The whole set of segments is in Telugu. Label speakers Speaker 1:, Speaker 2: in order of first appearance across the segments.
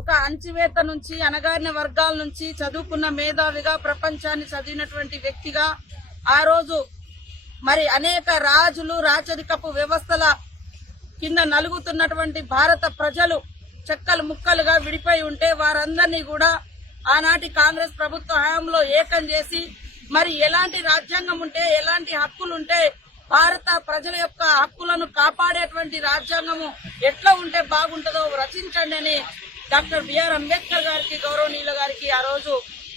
Speaker 1: ఒక అణచివేత నుంచి అనగారిన వర్గాల నుంచి చదువుకున్న మేధావిగా ప్రపంచాన్ని చదివినటువంటి వ్యక్తిగా ఆ రోజు మరి అనేక రాజులు రాచరికపు వ్యవస్థల కింద నలుగుతున్నటువంటి భారత ప్రజలు చెక్కలు ముక్కలుగా విడిపోయి ఉంటే వారందరినీ కూడా ఆనాటి కాంగ్రెస్ ప్రభుత్వ హయాంలో ఏకం చేసి మరి ఎలాంటి రాజ్యాంగం ఉంటే ఎలాంటి హక్కులు ఉంటే భారత ప్రజల యొక్క హక్కులను కాపాడేటువంటి రాజ్యాంగము ఎట్లా ఉంటే బాగుంటుందో రచించండి అని డాక్టర్ బిఆర్ అంబేద్కర్ గారికి గౌరవనీయుల గారికి ఆ రోజు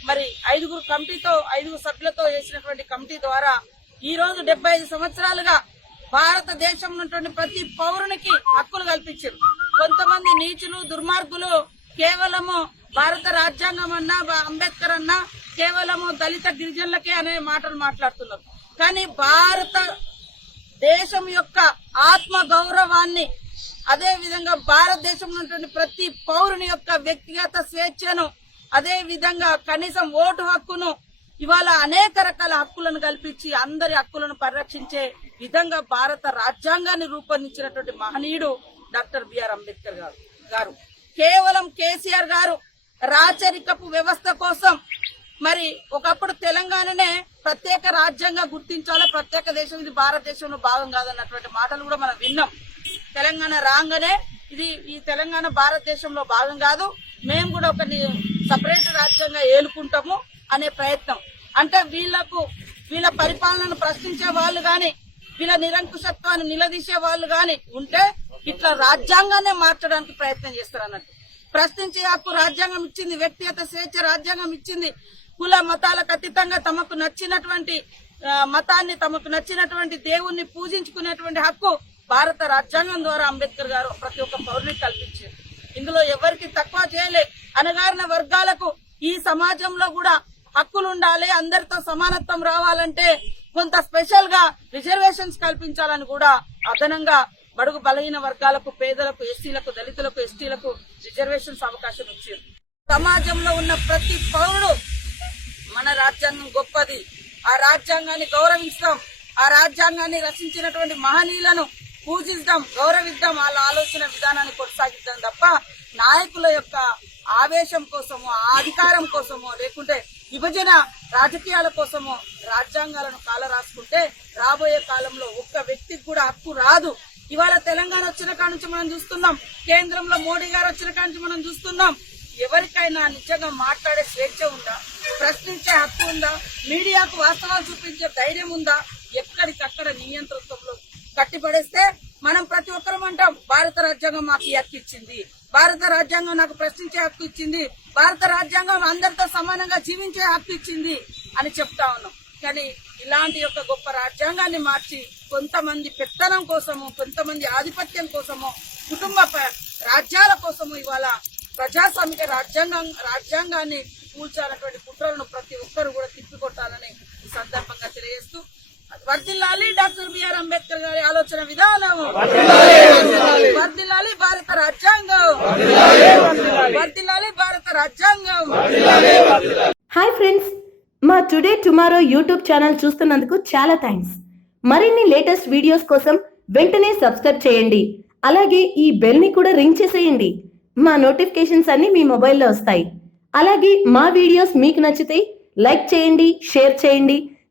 Speaker 1: మరి ఐదుగురు కమిటీతో ఐదుగురు సభ్యులతో చేసినటువంటి కమిటీ ద్వారా ఈ రోజు డెబ్బై ఐదు సంవత్సరాలుగా భారతదేశంలో ఉన్నటువంటి ప్రతి పౌరునికి హక్కులు కల్పించారు. కొంతమంది నీచులు దుర్మార్గులు కేవలము భారత రాజ్యాంగం అన్నా అంబేద్కర్ అన్నా కేవలము దళిత గిరిజనులకే అనే మాటలు మాట్లాడుతున్నారు. కానీ భారత దేశం యొక్క ఆత్మ గౌరవాన్ని అదే విధంగా భారతదేశంలో ఉన్నటువంటి ప్రతి పౌరుని యొక్క వ్యక్తిగత స్వేచ్ఛను అదే విధంగా కనీసం ఓటు హక్కును ఇవాళ అనేక రకాల హక్కులను కల్పించి అందరి హక్కులను పరిరక్షించే విధంగా భారత రాజ్యాంగాన్ని రూపొందించినటువంటి మహనీయుడు డాక్టర్ బిఆర్ అంబేద్కర్ గారు గారు. కేవలం కేసీఆర్ గారు రాచరికపు వ్యవస్థ కోసం మరి ఒకప్పుడు తెలంగాణనే ప్రత్యేక రాజ్యంగా గుర్తించాలో? ప్రత్యేక దేశం ఇది భారతదేశంలో భాగం కాదన్నటువంటి మాటలు కూడా మనం విన్నాం. తెలంగాణ రాగానే ఇది ఈ తెలంగాణ భారతదేశంలో భాగం కాదు. మేము కూడా ఒక సపరేట్ రాజ్యంగా ఏలుకుంటాము అనే ప్రయత్నం. అంటే వీళ్ళకు వీళ్ళ పరిపాలనను ప్రశ్నించే వాళ్ళు గాని వీళ్ళ నిరంకుశత్వాన్ని నిలదీసే వాళ్ళు గాని ఉంటే ఇట్లా రాజ్యాంగాన్నే మార్చడానికి ప్రయత్నం చేస్తారు అన్నట్టు ప్రశ్నించే హక్కు రాజ్యాంగం ఇచ్చింది వ్యక్తిగత స్వేచ్ఛ రాజ్యాంగం ఇచ్చింది. కుల మతాలకు అతీతంగా తమకు నచ్చినటువంటి మతాన్ని తమకు నచ్చినటువంటి దేవుణ్ణి పూజించుకునేటువంటి హక్కు భారత రాజ్యాంగం ద్వారా అంబేద్కర్ గారు ప్రతి ఒక్క పౌరుని కల్పించారు. ఇందులో ఎవరికి తక్కువ చేయలే. అనగారిన వర్గాలకు ఈ సమాజంలో కూడా హక్కులు ఉండాలి అందరితో సమానత్వం రావాలంటే కొంత స్పెషల్గా రిజర్వేషన్స్ కల్పించాలని కూడా అదనంగా బడుగు బలహీన వర్గాలకు పేదలకు ఎస్సీలకు దళితులకు ఎస్టీలకు రిజర్వేషన్స్ అవకాశం ఇచ్చింది సమాజంలో ఉన్న ప్రతి పౌరుడు మన రాజ్యాంగం గొప్పది. ఆ రాజ్యాంగాన్ని గౌరవిస్తాం. ఆ రాజ్యాంగాన్ని రచించినటువంటి మహనీయులను పూజిద్దాం గౌరవిద్దాం వాళ్ళ ఆలోచన విధానాన్ని కొనసాగిద్దాం తప్ప నాయకుల యొక్క ఆవేశం కోసమో అధికారం కోసమో లేకుంటే విభజన రాజకీయాల కోసమో రాజ్యాంగాలను కాల రాసుకుంటే రాబోయే కాలంలో ఒక్క వ్యక్తికి కూడా హక్కు రాదు. ఇవాళ తెలంగాణ వచ్చిన కానుంచి మనం చూస్తున్నాం కేంద్రంలో మోడీ గారు వచ్చిన కాడ మనం చూస్తున్నాం. ఎవరికైనా నిజంగా మాట్లాడే స్వేచ్ఛ ఉందా? ప్రశ్నించే హక్కు ఉందా? మీడియాకు వాస్తవాలు చూపించే ధైర్యం ఉందా? ఎక్కడికక్కడ నియంతృత్వంలో కట్టిపడేస్తే మనం ప్రతి ఒక్కరం అంటాం భారత రాజ్యాంగం మాకు ఈ హక్కు ఇచ్చింది. భారత రాజ్యాంగం నాకు ప్రశ్నించే హక్కు ఇచ్చింది. భారత రాజ్యాంగం అందరితో సమానంగా జీవించే హక్కు ఇచ్చింది అని చెప్తా ఉన్నాం. కానీ ఇలాంటి యొక్క గొప్ప రాజ్యాంగాన్ని మార్చి కొంతమంది పెత్తనం కోసము కొంతమంది ఆధిపత్యం కోసము కుటుంబ రాజ్యాల కోసము ఇవాళ ప్రజాస్వామిక రాజ్యాంగం రాజ్యాంగాన్ని కూల్చాలన్నటువంటి కుట్రలను ప్రతి ఒక్కరు కూడా తిప్పికొట్టాలని ఈ సందర్భంగా తెలియజేస్తూ వర్దిల్లాలి డాక్టర్ బిఆర్ అంబేద్కర్ గారి ఆలోచన విధానం. వర్దిల్లాలి. భారత రాజ్యాంగం. వర్దిల్లాలి. భారత రాజ్యాంగం.
Speaker 2: హాయ్ ఫ్రెండ్స్ మా టుడే టుమారో యూట్యూబ్ ఛానల్ చూస్తున్నందుకు చాలా థ్యాంక్స్ మరిన్ని లేటెస్ట్ వీడియోస్ కోసం వెంటనే సబ్స్క్రైబ్ చేయండి. అలాగే ఈ బెల్ని కూడా రింగ్ చేసేయండి. మా నోటిఫికేషన్స్ అన్ని మీ మొబైల్లో వస్తాయి. అలాగే మా వీడియోస్ మీకు నచ్చితే లైక్ చేయండి షేర్ చేయండి.